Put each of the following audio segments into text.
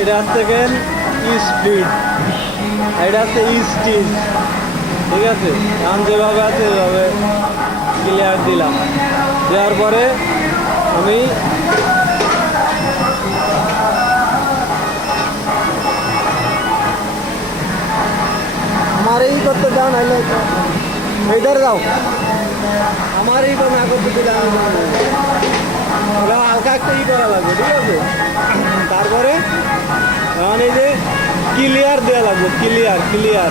এটা হচ্ছে স্পিড, এটা হচ্ছে স্টিল। ঠিক আছে, এখন যেভাবে আছে এভাবে ক্লিয়ার দিলাম। দেওয়ার পরে আমি আমার এই করতে যান, এইধার যাও, আমার এই না করতে যান, হালকা একটা করা লাগবে। ঠিক আছে, তারপরে এখন এই যে ক্লিয়ার দেওয়া লাগবে, ক্লিয়ার দিয়ে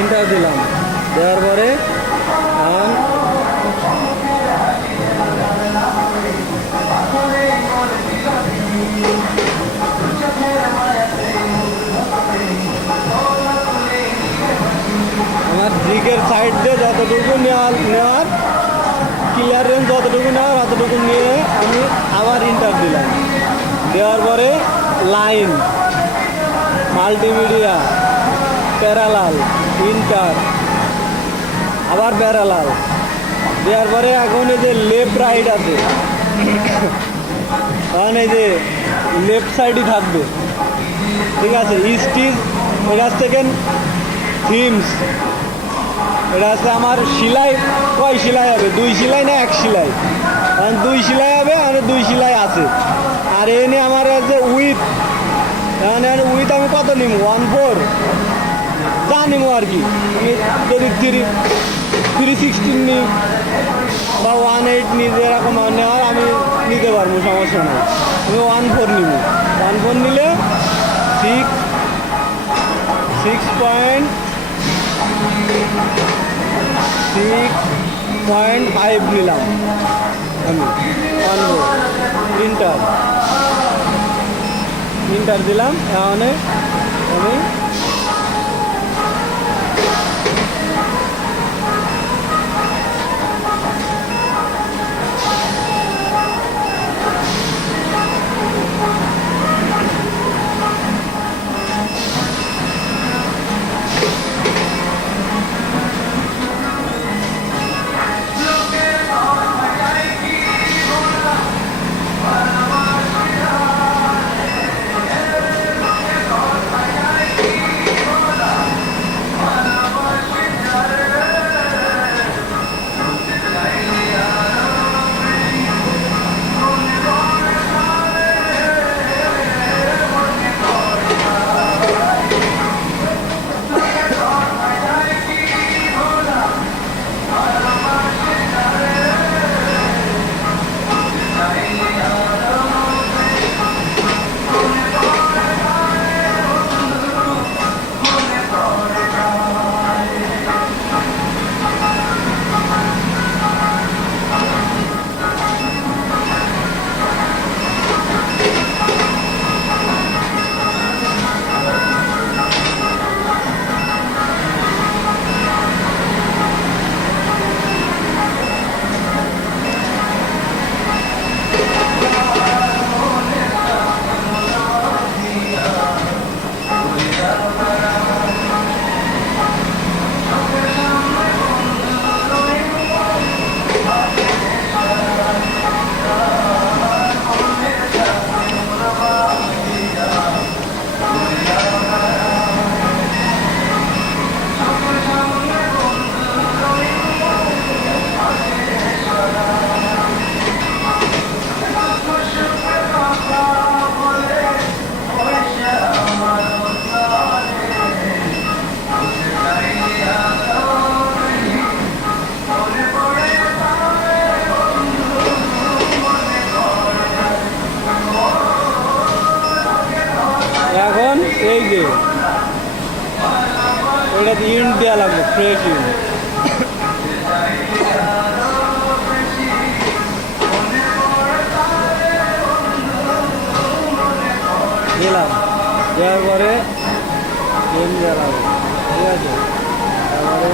ইন্টার দিলাম। দেওয়ার পরে এখন আমার দিকের সাইড দিয়ে যতটুকু নেওয়ার ক্লিয়ার রেঞ্জ যতটুকু নেওয়ার অতটুকু নিয়ে আমি আবার ইন্টার দিলাম। দেওয়ার পরে লাইন, মাল্টিমিডিয়া, প্যারালাল, ইন্টার, আবার প্যারালাল। দেওয়ার পরে এখন এই যে লেফট রাইট আছে, এখন এই যে লেফট সাইডই থাকবে। ঠিক আছে, স্টিচ, এটা হচ্ছে থিমস, এটা হচ্ছে আমার সেলাই। কয় সেলাই হবে? 2 সেলাই না 1 সেলাই? কারণ 2 সেলাই হবে, আর 2 সেলাই আছে। আর এনে আমার আছে উইথ, এখন উইথ আমি কত নিব? 1/4 যা নিব আর কি। আমি যদি 316 নিই বা 18 নিই, এরকম নেওয়ার আমি নিতে পারবো, সমস্যা নেই। আমি 1/4 নিব। 1/4 নিলে 6.5 নিলাম আমি। 1/4 ইন্টার দিলাম। এখন আমি এই যে এটাতে ইন্ট দেওয়া লাগবে, ফ্রেশ ইন্ট। দিলাম, দেওয়ার পরে ইন্ট দেওয়া লাগবে, ঠিক আছে। তারপরে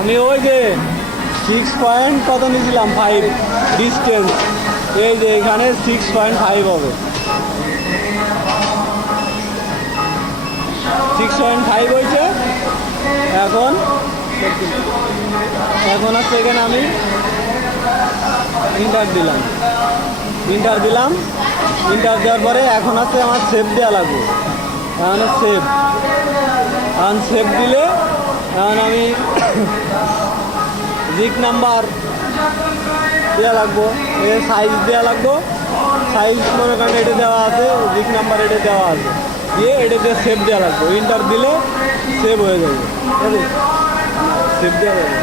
আমি ওই যে 6 কত নিয়েছিলাম 5 ডিস্টেন্স, এই যে এখানে 6.5 হবে, 6.5 হয়েছে। এখন হচ্ছে এখানে আমি ইন্টার দিলাম, ইন্টার দেওয়ার পরে এখন হচ্ছে আমার সেভ দেওয়া লাগবে। এখন সেভ দিলে এখন আমি জিক নাম্বার দেওয়া লাগবো, সাইজ দেওয়া লাগবো, সাইজ মনে করেন এটা দেওয়া আছে, জিক নাম্বার এটা দেওয়া আছে, দিয়ে এটাতে সেভ দেওয়া লাগবে। ইন্টার দিলে সেভ হয়ে যাবে, সেভ দেওয়া যাবে।